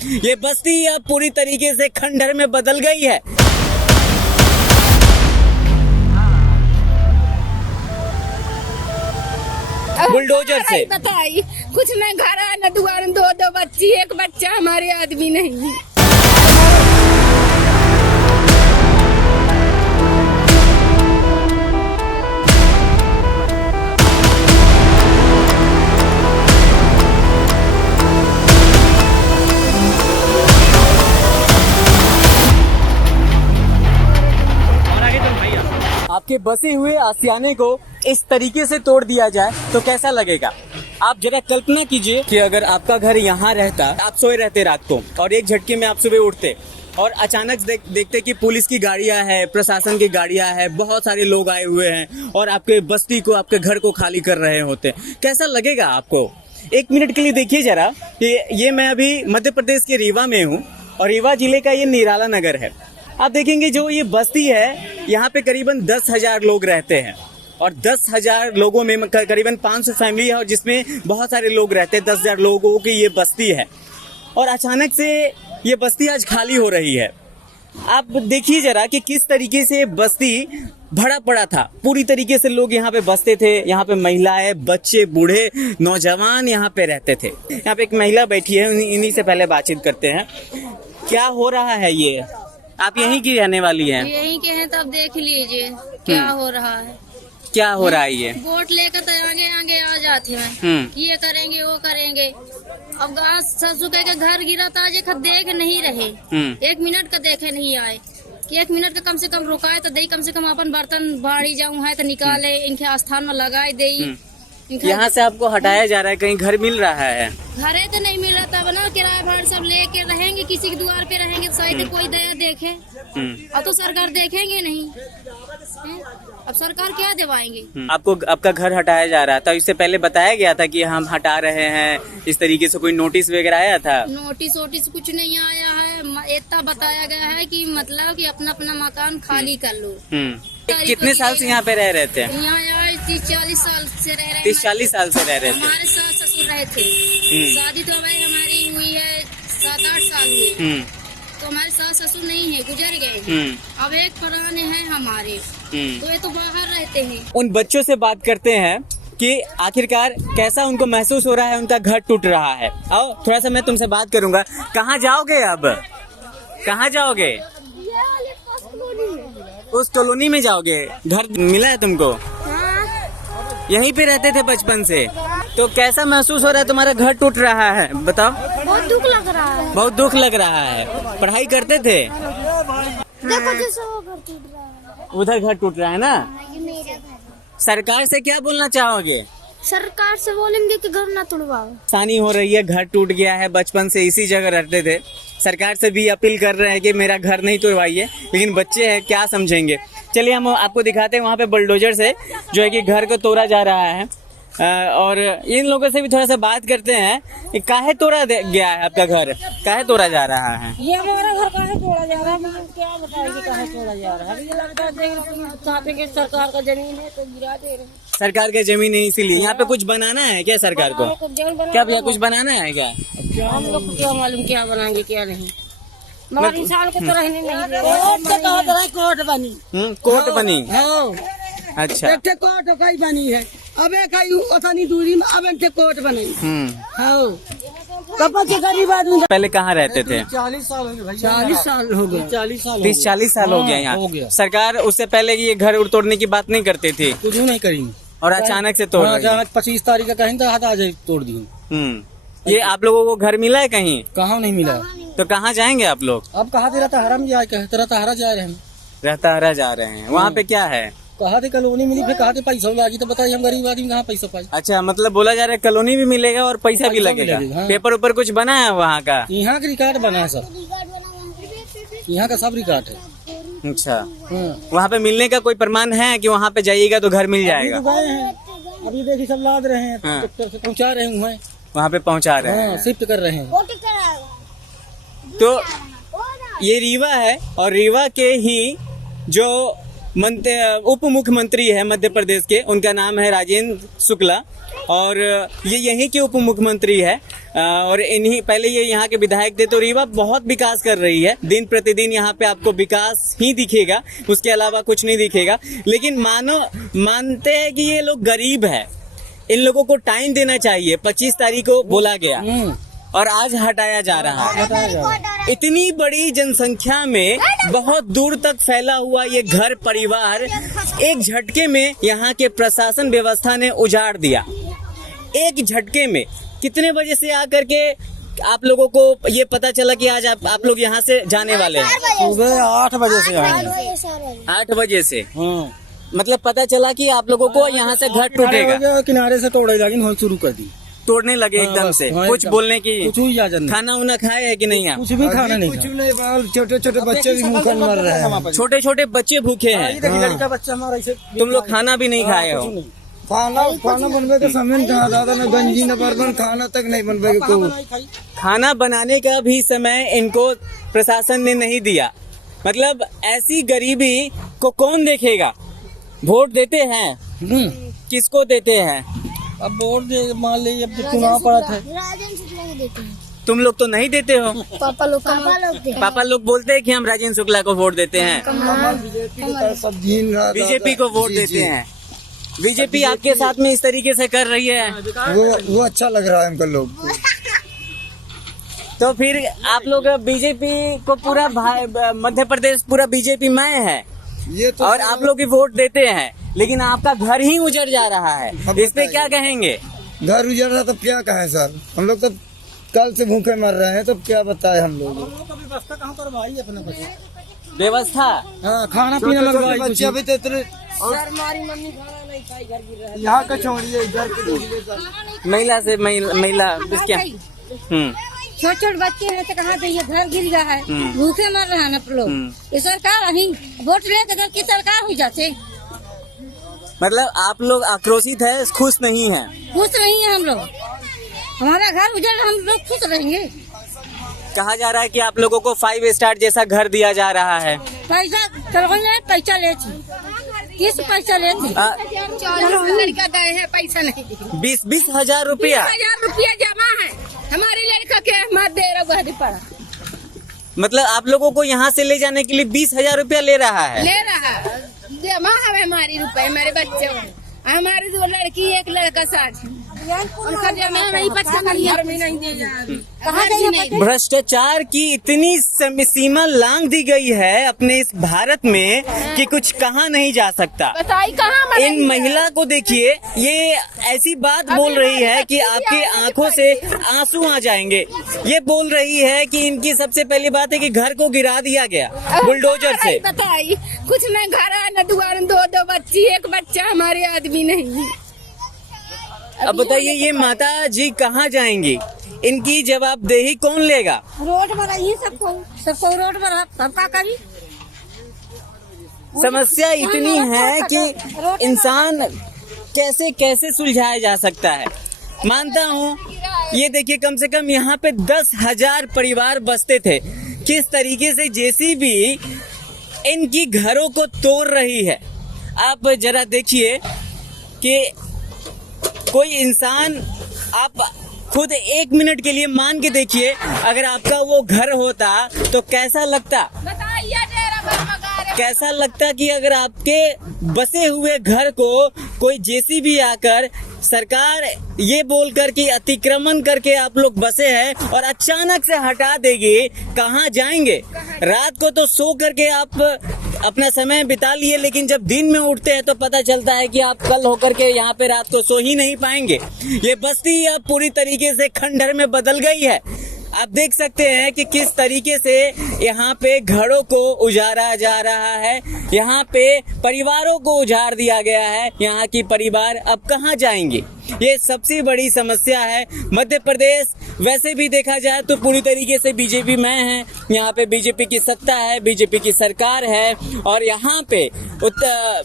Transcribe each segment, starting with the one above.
ये बस्ती अब पूरी तरीके से खंडहर में बदल गई है। बुलडोजर से बताइए, कुछ न घर है न दुआर, दो बच्ची, एक बच्चा हमारे आदमी नहीं है। आपके बसे हुए आशियाने को इस तरीके से तोड़ दिया जाए तो कैसा लगेगा? आप जरा कल्पना कीजिए कि अगर आपका घर यहाँ रहता, आप सोए रहते रात को और एक झटके में आप सुबह उठते और अचानक देखते कि पुलिस की गाड़ियां हैं, प्रशासन की गाड़ियां हैं, बहुत सारे लोग आए हुए हैं और आपके बस्ती को, आपके घर को खाली कर रहे होते, कैसा लगेगा आपको? एक मिनट के लिए देखिए जरा कि ये मैं अभी मध्य प्रदेश के रीवा में हूँ और रीवा जिले का ये निराला नगर है। आप देखेंगे जो ये बस्ती है, यहाँ पे करीबन 10,000 लोग रहते हैं और 10,000 लोगों में करीबन 500 फैमिली है और जिसमें बहुत सारे लोग रहते हैं। 10,000 लोगों की ये बस्ती है और अचानक से ये बस्ती आज खाली हो रही है। आप देखिए जरा कि किस तरीके से बस्ती भरा पड़ा था। पूरी तरीके से लोग यहाँ पे बसते थे। यहाँ पे महिलाएं, बच्चे, बूढ़े, नौजवान यहाँ पे रहते थे। यहाँ पे एक महिला बैठी है, इन्हीं से पहले बातचीत करते हैं। क्या हो रहा है ये? आप यहीं की रहने वाली हैं? यहीं के हैं, तब देख लीजिए क्या हो रहा है। क्या हो रहा है ये? वोट लेकर तो आगे आगे आ जाते हैं, ये करेंगे वो करेंगे। अब गाँव ससुर के घर गिरा था, आज देख नहीं रहे, 1 मिनट का देखे नहीं आए कि 1 मिनट का कम से कम रुकाए तो दे, कम से कम अपन बर्तन बाड़ी जाऊँ है तो निकाले, इनके स्थान में लगाए दे। यहाँ से आपको हटाया जा रहा है, कहीं घर मिल रहा है? घरे तो नहीं मिल रहा था, बना किराया भाड़ा सब लेके रहेंगे, किसी के द्वार पे रहेंगे तो शायद कोई दया देखे। अब तो सरकार देखेंगे नहीं, अब सरकार क्या दिवाएंगे? आपको आपका घर हटाया जा रहा था, इससे पहले बताया गया था कि हम हटा रहे हैं, इस तरीके से कोई नोटिस वगैरह आया था? नोटिस वोटिस कुछ नहीं आया है। इतना बताया गया है कि मतलब कि अपना अपना मकान खाली कर लो। कितने साल से यहाँ पे रह रहे थे? यहाँ 30-40 साल से रह रहे हैं। 30-40 साल से रह रहे थे। हमारे सास ससुर रहे थे। शादी तो भाई हमारी हुई है 7-8 साल हुई, तो हमारे सास ससुर नहीं है, गुजर गए। अब एक पुराने हैं हमारे, तो ये तो बाहर रहते हैं। उन बच्चों से बात करते हैं कि आखिरकार कैसा उनको महसूस हो रहा है, उनका घर टूट रहा है। आओ थोड़ा सा मैं तुमसे बात करूंगा। कहाँ जाओगे अब? कहाँ जाओगे? उस कॉलोनी में जाओगे? घर मिला है तुमको? यहीं पे रहते थे बचपन से, तो कैसा महसूस हो रहा है? तुम्हारा घर टूट रहा है, बताओ। बहुत दुख लग रहा है। बहुत दुख लग रहा है। पढ़ाई करते थे? देखो जैसे वो घर टूट रहा है, उधर घर टूट रहा है ना। सरकार से क्या बोलना चाहोगे? सरकार से बोलेंगे कि घर ना तोड़वाओ। आसानी हो रही है, घर टूट गया है, बचपन से इसी जगह रहते थे। सरकार से भी अपील कर रहे हैं कि मेरा घर नहीं तोड़वाइए, लेकिन बच्चे हैं क्या समझेंगे। चलिए हम आपको दिखाते हैं वहाँ पे बुलडोजर से जो है कि घर को तोड़ा जा रहा है और इन लोगों से भी थोड़ा सा बात करते हैं कि काहे तोड़ा गया है आपका घर, काहे तोड़ा जा रहा है? ये हमारा घर काहे तोड़ा जा रहा है? क्या बताएंगे काहे तोड़ा जा रहा है? ये लगता है कि सरकार का जमीन है तो गिरा दे रहे हैं। सरकार की जमीन है इसीलिए। यहाँ पे कुछ बनाना है क्या सरकार को? क्या भैया कुछ बनाना है क्या? हम लोग को क्या मालूम क्या बनाएंगे क्या नहीं, मगर इंसान को तो रहने नहीं दे। कोर्ट बनी, कोर्ट बनी। अच्छा, एक कोर्ट कई बनी है, अब एक उतनी दूरी में अब एक कोर्ट बनी। गरीब आदमी पहले कहाँ रहते थे? 40 साल हो गए। 40 साल हो गए। 30-40 साल हो गया यहाँ। सरकार उससे पहले ये घर तोड़ने की बात नहीं करती थी? कुछ नहीं करेंगे और अचानक से तोड़ रही है। अचानक 25 तारीख का कहीं तो आ जाए तोड़ दी। ये आप लोगों को घर मिला है कहीं? कहाँ नहीं मिला। तो कहाँ जाएंगे आप लोग? अब कहाँ से रहता हरा में जाए, रहता हरा जा रहे हैं। रहता हरा जा रहे हैं। वहाँ पे क्या है? कहाँ से कॉलोनी मिली, फिर कहाँ से पैसा लागी, तो बताइए हम गरीब आदमी कहाँ पैसा पाए। अच्छा, मतलब बोला जा रहा है कॉलोनी भी मिलेगा और पैसा भी लगेगा। हाँ। पेपर ऊपर कुछ बना है वहाँ का? यहाँ का रिकॉर्ड बना है सब, यहाँ का सब रिकॉर्ड है। अच्छा, वहाँ पे मिलने का कोई प्रमाण है कि वहाँ पे जाइएगा तो घर मिल जाएगा? गए हैं, अभी देखिए सब लाद रहे हैं, ट्रैक्टर से पहुँचा रहे हैं, वहाँ पे पहुँचा रहे हैं, शिफ्ट कर रहे हैं। तो ये रीवा है और रीवा के ही जो उप मुख्यमंत्री है मध्य प्रदेश के, उनका नाम है राजेंद्र शुक्ला, और ये यहीं के उप मुख्यमंत्री है। और इन्हीं पहले ये यहाँ के विधायक थे। तो रीवा बहुत विकास कर रही है, दिन प्रतिदिन यहाँ पे आपको विकास ही दिखेगा, उसके अलावा कुछ नहीं दिखेगा। लेकिन मानते हैं कि ये लोग गरीब है, इन लोगों को टाइम देना चाहिए। 25 तारीख को बोला गया और आज हटाया जा रहा है। इतनी बड़ी जनसंख्या में बहुत दूर तक फैला हुआ ये घर परिवार एक झटके में यहाँ के प्रशासन व्यवस्था ने उजाड़ दिया। एक झटके में कितने बजे से आकर के आप लोगों को ये पता चला कि आज आप लोग यहाँ से जाने वाले हैं? सुबह 8 बजे से आए। 8 बजे से मतलब पता चला कि आप लोगों को यहाँ से घर टूटेगा, किनारे से तोड़े लगी हो शुरू कर दी, तोड़ने लगे एकदम से। कुछ बोलने की कुछ भी इजाजत नहीं। खाना उना खाए है कि नहीं आप? कुछ भी खाना नहीं, कुछ नहीं। छोटे छोटे बच्चे भी भूखे मर रहे हैं, छोटे छोटे बच्चे भूखे हैं। लड़का बच्चा हमारा ऐसे। तुम लोग खाना भी नहीं खाए हो? खाना बनवे का समय कहा दादा, न गंजी न बर्तन, खाना तक नहीं बनवे को। खाना बनाने का भी समय इनको प्रशासन ने नहीं दिया। मतलब ऐसी गरीबी को कौन देखेगा? वोट देते हैं, किसको देते हैं? अब वोट दे, मान लीजिए अब चुनाव पड़ा था, तुम लोग तो नहीं देते हो। पापा लोग बोलते हैं कि हम राजेंद्र शुक्ला को वोट देते हैं, बीजेपी को वोट देते हैं। बीजेपी आपके साथ में इस तरीके से कर रही है, वो अच्छा लग रहा है हमको लोग। तो फिर आप लोग बीजेपी को पूरा मध्य प्रदेश पूरा बीजेपी में है ये तो, और आप लोग ही वोट देते हैं, लेकिन आपका घर ही उजड़ जा रहा है। इस पे क्या कहेंगे? घर उजड़ रहा तो क्या कहें सर, हम लोग तो कल से भूखे मर रहे हैं, तो क्या बताए हम लोग। व्यवस्था कहाँ करवाई अपने व्यवस्था? हाँ, खाना पीना मंगवाई, बच्चे अभी तो इतने हमारी मम्मी खाना नहीं खाई, घर गिर रहा है। यहाँ का छोड़िए, इधर के महिला से महिला क्या? छोटे छोटे बच्चे हैं तो कहाँ जाइए, घर गिर गया है, भूखे मर रहे हैं ना लोग। ये सरकार ही वोट लेके घर की सरकार हो जाते। मतलब आप लोग आक्रोशित है, खुश नहीं है? खुश नहीं है हम लोग, हमारा घर उजड़, हम लोग खुश रहेंगे। कहा जा रहा है कि आप लोगों को 5 स्टार जैसा घर दिया जा रहा है। पैसा पैसा लेती, किस पैसा लेती? लड़का गए हैं, पैसा नहीं दी। 20 हजार रुपया 1000 रुपया जमा है हमारे लड़का के, मत दे रहा पड़ा। मतलब आप लोगों को यहाँ से ले जाने के लिए 20 हजार रुपया ले रहा है? ले रहा जमा है हमारी रुपए, हमारे बच्चे, हमारी 2 लड़की 1 लड़का साथ, उनका जमा नहीं, बच्चा नहीं दे। भ्रष्टाचार की इतनी सीमा लांघ दी गई है अपने इस भारत में कि कुछ कहा नहीं जा सकता। बताइए कहाँ इन महिला को देखिए, ये ऐसी बात बोल रही है कि आपकी आंखों से आंसू आ जाएंगे। ये बोल रही है कि इनकी सबसे पहली बात है कि घर को गिरा दिया गया बुलडोजर से। बताइए कुछ नहीं, घर है न दुआर, 2 बच्ची, 1 बच्चा, हमारे आदमी नहीं। अब बताइए ये माता जी कहाँ जाएंगी? इनकी जवाबदेही कौन लेगा? रोड पर आई सबको रोड पर सबका करी। समस्या इतनी है कि इंसान कैसे कैसे सुलझाया जा सकता है। मानता हूँ, ये देखिए कम से कम यहाँ पे 10,000 परिवार बसते थे। किस तरीके से जेसीबी इनकी घरों को तोड़ रही है। आप जरा देखिए कि कोई इंसान, आप खुद 1 मिनट के लिए मान के देखिए, अगर आपका वो घर होता तो कैसा लगता? कैसा लगता कि अगर आपके बसे हुए घर को कोई जेसीबी आकर सरकार ये बोलकर कि अतिक्रमण करके आप लोग बसे हैं और अचानक से हटा देगी, कहाँ जाएंगे? रात को तो सो करके आप अपना समय बिता लिए, लेकिन जब दिन में उठते हैं तो पता चलता है कि आप कल होकर के यहाँ पे रात को सो ही नहीं पाएंगे। ये बस्ती अब पूरी तरीके से खंडहर में बदल गई है। आप देख सकते हैं कि किस तरीके से यहाँ पे घरों को उजाड़ा जा रहा है, यहाँ पे परिवारों को उजाड़ दिया गया है। यहाँ की परिवार अब कहाँ जाएंगे? ये सबसे बड़ी समस्या है। मध्य प्रदेश वैसे भी देखा जाए तो पूरी तरीके से बीजेपी में है। यहाँ पे बीजेपी की सत्ता है, बीजेपी की सरकार है। और यहाँ पे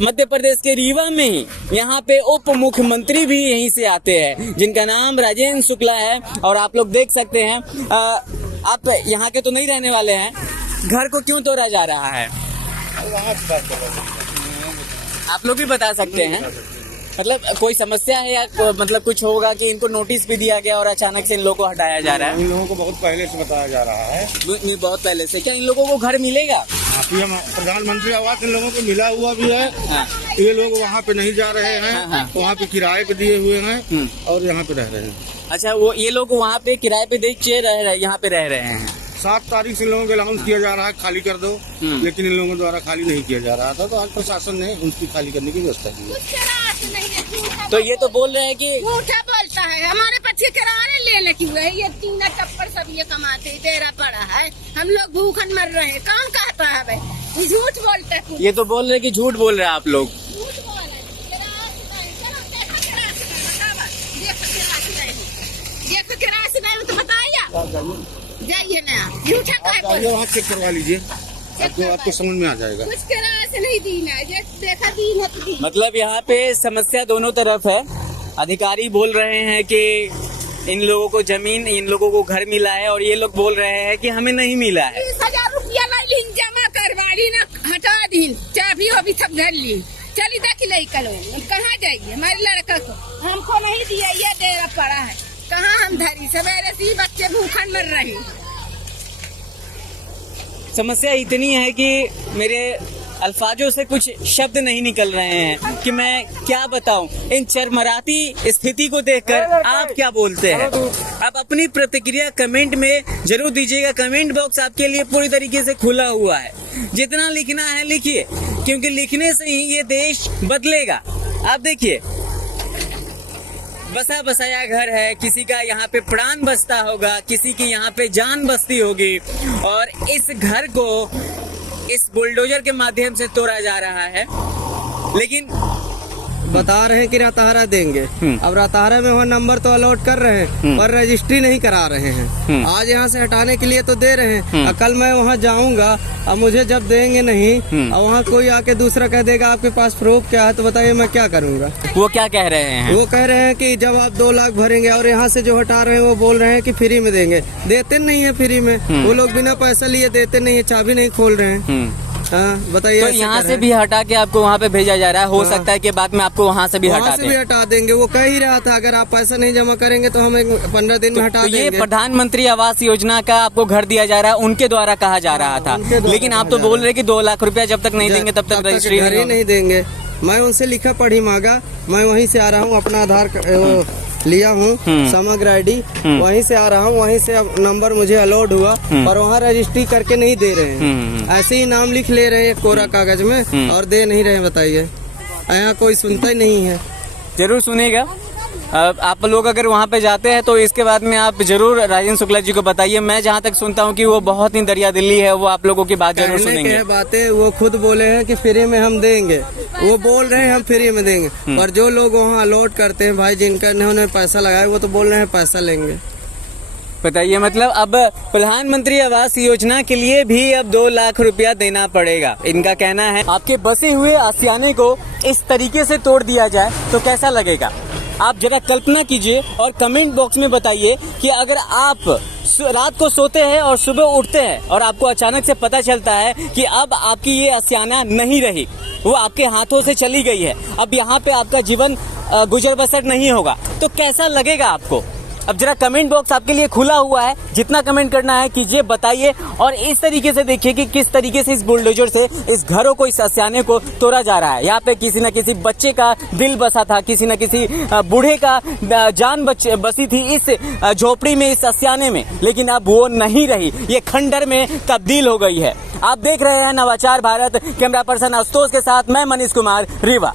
मध्य प्रदेश के रीवा में ही यहाँ पे उप मुख्यमंत्री भी यहीं से आते हैं, जिनका नाम राजेंद्र शुक्ला है। और आप लोग देख सकते हैं, आप यहाँ के तो नहीं रहने वाले हैं, घर को क्यों तोड़ा जा रहा है? आप लोग भी बता सकते हैं, मतलब कोई समस्या है या मतलब कुछ होगा कि इनको नोटिस भी दिया गया और अचानक से इन लोगों को हटाया जा रहा है? इन लोगों को बहुत पहले से बताया जा रहा है। बहुत पहले से। क्या इन लोगों को घर मिलेगा? पीएम प्रधानमंत्री आवास इन लोगों को मिला हुआ भी है। हाँ। ये लोग वहाँ पे नहीं जा रहे हैं। हाँ। वहाँ पे किराए पे दिए हुए हैं और यहाँ पे रह रहे हैं। अच्छा, वो ये लोग वहाँ पे किराए पे दे के रह रहे, यहाँ पे रह रहे हैं। 7 तारीख से इन लोगों को अनाउंस किया जा रहा है खाली कर दो, लेकिन इन लोगों द्वारा खाली नहीं किया जा रहा था। तो आज प्रशासन ने उनकी खाली करने की व्यवस्था की है। तो ये तो बोल रहे हैं कि झूठा बोलता है, हमारे बच्चे किराए लेने की हुए, ये तीन टप्पर सब ये कमाते तेरा पड़ा है, हम लोग भूखन मर रहे हैं। कौन कहता है भाई? झूठ बोलते हैं। ये तो बोल रहे हैं कि झूठ बोल रहे हैं आप लोग। झूठ बोल रहे हैं। देखो किराए से नहीं तो बताइए, जाइए ना, झूठा काय बोल। वहाँ चेक करवा लीजिए, आपको समझ में आ जाएगा। कुछ किराए से नहीं दी ना, देखा दी है तो दी। मतलब यहाँ पे समस्या दोनों तरफ है। अधिकारी बोल रहे हैं कि इन लोगों को जमीन, इन लोगों को घर मिला है, और ये लोग बोल रहे हैं कि हमें नहीं मिला है। 30,000 रुपया ली, जमा करवा ली ना, हटा दी, चाबी अभी सब घर ली, चली देख ली कलो। कहाँ जाइए? हमारे लड़का को हमको नहीं दिया, ये डेरा पड़ा है, कहाँ हम धरी? सवेरे से बच्चे भूखन मर रहे। समस्या इतनी है कि मेरे अल्फाजों से कुछ शब्द नहीं निकल रहे हैं कि मैं क्या बताऊं। इन चरमराती स्थिति को देखकर आप क्या बोलते हैं? आप अपनी प्रतिक्रिया कमेंट में जरूर दीजिएगा। कमेंट बॉक्स आपके लिए पूरी तरीके से खुला हुआ है। जितना लिखना है लिखिए, क्योंकि लिखने से ही ये देश बदलेगा। आप देखिए, बसा बसाया घर है, किसी का यहाँ पे प्राण बसता होगा, किसी की यहाँ पे जान बसती होगी, और इस घर को इस बुलडोजर के माध्यम से तोड़ा जा रहा है। लेकिन बता रहे हैं कि राताहारा देंगे। अब राताहारा में वो नंबर तो अलॉट कर रहे हैं, पर रजिस्ट्री नहीं करा रहे हैं। आज यहाँ से हटाने के लिए तो दे रहे हैं, और कल मैं वहाँ जाऊँगा, अब मुझे जब देंगे नहीं, और वहाँ कोई आके दूसरा कह देगा आपके पास प्रूफ क्या है, तो बताइए मैं क्या करूँगा? वो क्या कह रहे हैं? वो कह रहे हैं कि जब आप 2 लाख भरेंगे, और यहाँ से जो हटा रहे हैं वो बोल रहे हैं कि फ्री में देंगे। देते नहीं है फ्री में, वो लोग बिना पैसा लिए देते नहीं है, चाबी नहीं खोल रहे हैं। हाँ, बताइए। तो यहाँ से भी हटा के आपको वहाँ पे भेजा जा रहा है। हो सकता है कि बाद में आपको वहाँ से भी हटा दें। भी हटा देंगे। वो कह ही रहा था अगर आप पैसा नहीं जमा करेंगे तो हम 15 दिन में हटा देंगे। ये प्रधानमंत्री आवास योजना का आपको घर दिया जा रहा है, उनके द्वारा कहा जा रहा था, लेकिन आप तो बोल रहे कि 2 लाख रुपया जब तक नहीं देंगे तब तक रजिस्ट्री नहीं देंगे। मैं उनसे लिखा पढ़ी मांगा, मैं वहीं से आ रहा हूँ, अपना आधार लिया हूँ, समग्र ID, वहीं से आ रहा हूँ, वहीं से अब नंबर मुझे अलॉट हुआ, पर वहाँ रजिस्ट्री करके नहीं दे रहे हैं। ऐसे ही नाम लिख ले रहे हैं कोरा कागज में और दे नहीं रहे। बताइए, यहाँ कोई सुनता ही नहीं है। जरूर सुनेगा। आप लोग अगर वहाँ पे जाते हैं तो इसके बाद में आप जरूर राजेंद्र शुक्ला जी को बताइए। मैं जहाँ तक सुनता हूँ कि वो बहुत ही दरिया दिल्ली है, वो आप लोगों की बात जरूर सुनेंगे। बातें वो खुद बोले हैं कि फ्री में हम देंगे, वो बोल रहे हैं हम फ्री में देंगे, पर जो लोग वहाँ अलॉट करते हैं भाई, जिनका उन्होंने पैसा लगाया, वो तो बोल रहे हैं पैसा लेंगे। बताइए, मतलब अब प्रधानमंत्री आवास योजना के लिए भी अब 2 लाख रुपया देना पड़ेगा, इनका कहना है। आपके बसे हुए आशियाने को इस तरीके से तोड़ दिया जाए तो कैसा लगेगा? आप जरा कल्पना कीजिए और कमेंट बॉक्स में बताइए कि अगर आप रात को सोते हैं और सुबह उठते हैं और आपको अचानक से पता चलता है कि अब आपकी ये आशियाना नहीं रही, वो आपके हाथों से चली गई है, अब यहाँ पे आपका जीवन गुजर बसर नहीं होगा, तो कैसा लगेगा आपको? अब जरा कमेंट बॉक्स आपके लिए खुला हुआ है, जितना कमेंट करना है कीजिए, बताइए। और इस तरीके से देखिए कि किस तरीके से इस बुलडोजर से इस घरों को, इस आशियाने को तोड़ा जा रहा है। यहाँ पे किसी न किसी बच्चे का दिल बसा था, किसी न किसी बूढ़े का जान बसी थी इस झोपड़ी में, इस आशियाने में, लेकिन अब वो नहीं रही, ये खंडर में तब्दील हो गई है। आप देख रहे हैं नवाचार भारत। कैमरा पर्सन आशुतोष के साथ मैं मनीष कुमार, रीवा।